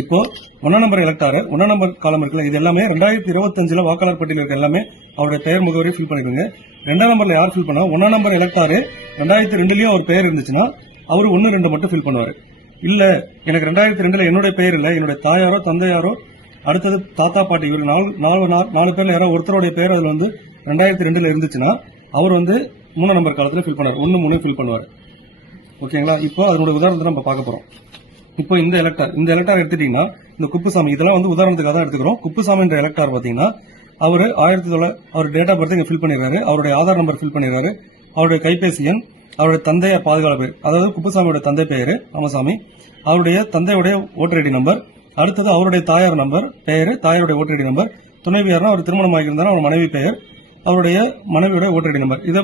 இப்போ ஒன்னா number elector ஒன்னா நம்பர் காலம் இருக்குல்ல இது எல்லாமே ரெண்டாயிரத்தி இருபத்தஞ்சுல வாக்காளர் பட்டியல் இருக்க எல்லாமே அவருடைய பெயர் முகவரி ஃபில் பண்ணிக்கோங்க. ரெண்டாம் நம்பர்ல யார் ஃபில் பண்ணா ஒன்னா நம்பர் எலக்டாரு ரெண்டாயிரத்தி ரெண்டுலயும் அவர் பெயர் இருந்துச்சுன்னா அவர் ஒன்னு ரெண்டு மட்டும் ஃபில் பண்ணுவார். இல்ல எனக்கு ரெண்டாயிரத்தி ரெண்டுல என்னுடைய பெயர் இல்ல என்னுடைய தாயாரோ தந்தையாரோ அடுத்தது தாத்தா பாட்டி இவர் நாலு நாலு நாலு பேர்ல யாரோ ஒருத்தருடைய பேர் அதுல வந்து ரெண்டாயிரத்தி ரெண்டுல இருந்துச்சுன்னா அவர் வந்து மூணு நம்பர் காலத்துல ஃபில் பண்ணுவார். ஒன்னு மூணு ஃபில் பண்ணுவார். ஓகேங்களா? இப்போ அதனுடைய உதாரணத்தை நம்ம பார்க்க போறோம். இப்போ இந்த எலக்டார் இந்த எலக்டார் எடுத்துட்டீங்கன்னா இந்த குப்புசாமி இதெல்லாம் வந்து உதாரணத்துக்காக தான் எடுத்துக்கிறோம். குப்புசாமின்ற எலக்டார் பார்த்தீங்கன்னா அவர் ஆயிரத்தி தொள்ளாயிரத்தி அவர் டேட் ஆஃப் பர்த் இங்கே ஃபில் பண்ணிடுறாரு அவருடைய ஆதார் நம்பர் ஃபில் பண்ணிடுறாரு அவருடைய கைபேசி எண் அவருடைய தந்தைய பாதுகாப்பு பேர் அதாவது குப்புசாமியோட தந்தை பெயர் ராமசாமி. அவருடைய தந்தையுடைய ஓட்டர் ஐடி நம்பர் அடுத்தது அவருடைய தாயார் நம்பர் பெயர் தாயாருடைய ஓட்டர் ஐடி நம்பர் துணைவியார்னா அவர் திருமணம் ஆகியிருந்தாலும் அவர் மனைவி பெயர் அவருடைய மனைவியோட ஓட்டர் ஐடி நம்பர் இதை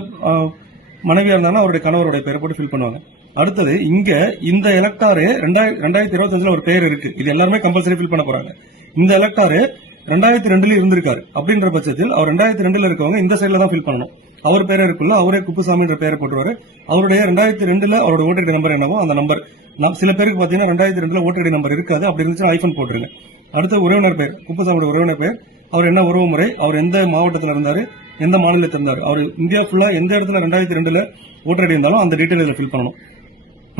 மனைவியாக இருந்தாலும் அவருடைய கணவருடைய பேரை போட்டு ஃபில் பண்ணுவாங்க. அடுத்தது இங்க இந்த எலக்டாரு ரெண்டாயிரத்தி இருபத்தஞ்சுல ஒரு பேர் இருக்கு. இது எல்லாருமே கம்பல்சரி ஃபில் பண்ண போறாங்க. இந்த எலக்டாரு ரெண்டாயிரத்தி ரெண்டுல இருந்திருக்காரு. அப்படின்ற பட்சத்தில் அவர் ரெண்டாயிரத்தி ரெண்டுல இருக்கவங்க இந்த சைட்ல தான் ஃபில் பண்ணணும். அவர் பேர் இருக்குல்ல அவரே குப்புசாமின்ற பேரை போட்டுருவாரு. அவருடைய ரெண்டாயிரத்தி ரெண்டுல அவரோட ஓட்டர் நம்பர் என்னவோ அந்த நம்பர் சில பேருக்கு பாத்தீங்கன்னா ரெண்டாயிரத்தி ரெண்டுல ஓட்டர் நம்பர் இருக்காது. அப்படி இருந்துச்சு ஐபோன் போட்டுருங்க. அடுத்த உறவினர் பேர் குப்புசாமியோட உறவினர் பேர் அவர் என்ன உறவு முறை? அவர் எந்த மாவட்டத்தில் இருந்தார்? எந்த மாநிலத்தில் இருந்தார்? அவர் இந்தியா ஃபுல்லா எந்த இடத்துல ரெண்டாயிரத்தி ரெண்டுல ஓட்டர் ஐடி இருந்தாலும் அந்த டீட்டெயில் இதில் ஃபில் பண்ணணும்.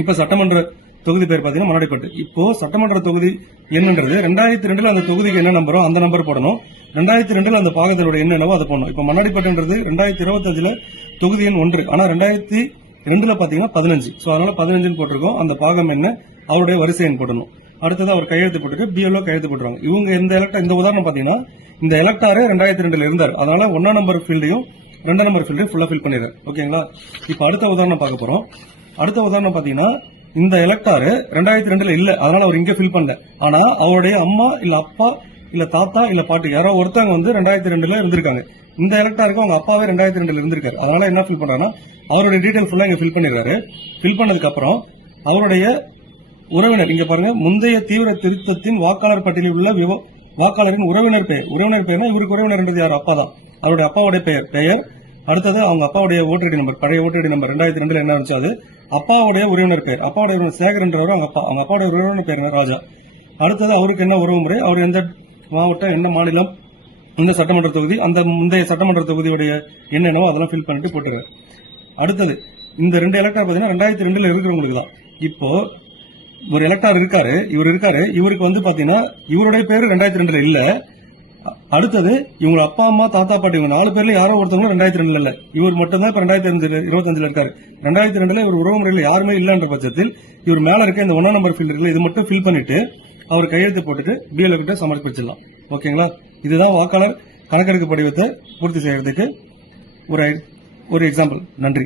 இப்போ சட்டமன்ற தொகுதி பேர் பார்த்தீங்கன்னா மணடிப்பட்டு. இப்போ சட்டமன்ற தொகுதி என்னன்றது? ரெண்டாயிரத்தி ரெண்டுல அந்த தொகுதிக்கு என்ன நம்பரோ அந்த நம்பர் போடணும். ரெண்டாயிரத்தி ரெண்டுல அந்த பாகத்தோட என்னென்னவோ என்னவோ அதை போடணும். இப்போ மண்ணாடிப்பட்டுன்றது ரெண்டாயிரத்தி இருபத்தஞ்சுல தொகுதி எண் ஒன்று. ஆனால் ரெண்டாயிரத்தி ரெண்டுல பாத்தீங்கன்னா பதினஞ்சு. ஸோ அதனால பதினஞ்சுன்னு போட்டிருக்கோம். அந்த பாகம் என்ன? அவருடைய வரிசை எண் போடணும். அடுத்தது அவர் கையெழுத்து போட்டுட்டு பிஎல்ஓ கையெழுத்து போட்டுருவாங்க. இவங்க இந்த எலக்ட் இந்த உதாரணம் பாத்தீங்கன்னா இந்த எலக்டாரு ரெண்டாயிரத்தி ரெண்டுல இருந்தார். அதனால ஒன்னா நம்பர் ஃபீல்டையும் ரெண்டு நம்பர் ஃபீல்டையும் ஃபுல்லா ஃபில் பண்ணிடுறாரு. ஓகேங்களா இப்ப அடுத்த உதாரணம் பார்க்க போறோம். அடுத்த உதாரணம் பாத்தீங்கன்னா இந்த எலக்டாரு ரெண்டாயிரத்தி ரெண்டுல இல்ல. அதனால அவர் இங்க ஃபில் பண்ணல. ஆனா அவருடைய அம்மா இல்ல அப்பா இல்ல தாத்தா இல்ல பாட்டி யாரோ ஒருத்தவங்க வந்து ரெண்டாயிரத்தி ரெண்டுல இருந்திருக்காங்க. இந்த எலக்டாருக்கு அவங்க அப்பாவே ரெண்டாயிரத்தி ரெண்டுல இருந்திருக்காரு. அதனால என்ன ஃபில் பண்றாங்கன்னா அவருடைய டீடைல் ஃபுல்லா இங்க ஃபில் பண்ணிடுறாரு. ஃபில் பண்ணதுக்கு அப்புறம் அவருடைய உறவினர் இங்க பாருங்க முந்தைய தீவிர திருத்தத்தின் வாக்காளர் பட்டியலில் உள்ள வாக்காளரின் உறவினர் பெயர். உறவினர் பெயர்னா இவருக்கு உறவினர் யார்? அப்பா தான் அவருடைய அப்பாவுடைய பெயர் பெயர். அடுத்தது அவங்க அப்பாவுடைய ஓட்டர் நம்பர் பழைய ஓட்டர் நம்பர் ரெண்டாயிரத்தி ரெண்டுல என்ன இருந்துச்சு அது. அப்பாவுடைய உறவினர் பெயர். அப்பாவுடைய உறவினர் சேகர்ன்றவர் அவங்க அப்பா. அவங்க அப்பாவுடைய உறவினர் பெயர் ராஜா. அடுத்தது அவருக்கு என்ன உறவு முறை? அவர் எந்த மாவட்டம் என்ன மாநிலம் இந்த சட்டமன்ற தொகுதி அந்த முந்தைய சட்டமன்ற தொகுதியுடைய என்னென்னவோ அதெல்லாம் ஃபில் பண்ணிட்டு போட்டுருவேன் அடுத்தது இந்த ரெண்டு எலக்டர் பார்த்தீங்கன்னா ரெண்டாயிரத்தி ரெண்டுல இருக்கிறவங்களுக்கு தான். இப்போ ஒரு எலக்டார் இருக்காரு இவர் இருக்காரு. இவருக்கு வந்து பாத்தீங்கன்னா இவருடைய பேரு ரெண்டாயிரத்தி ரெண்டுல இல்ல. அடுத்தது இவங்க அப்பா அம்மா தாத்தா பாட்டி இவங்க நாலு பேர்ல யாரோ ஒருத்தவங்க ரெண்டாயிரத்தி ரெண்டுல இல்ல. இவர் மட்டும் தான் இப்ப ரெண்டாயிரத்தி அஞ்சுல இருபத்தஞ்சுல இருக்காரு. ரெண்டாயிரத்தி ரெண்டுல இவர் உறவு முறையில் யாருமே இல்லன்ற பட்சத்தில் இவர் மேல இருக்க இந்த ஒன்னா நம்பர் ஃபீல்ட் இருக்குல்ல இது மட்டும் ஃபில் பண்ணிட்டு அவர் கையெழுத்து போட்டுட்டு பிஎல்ஓ கிட்ட சமர்ப்பிச்சிடலாம் ஓகேங்களா? இதுதான் வாக்காளர் கணக்கெடுப்பு படிவத்தை பூர்த்தி செய்யறதுக்கு ஒரு ஒரு எக்ஸாம்பிள் நன்றி.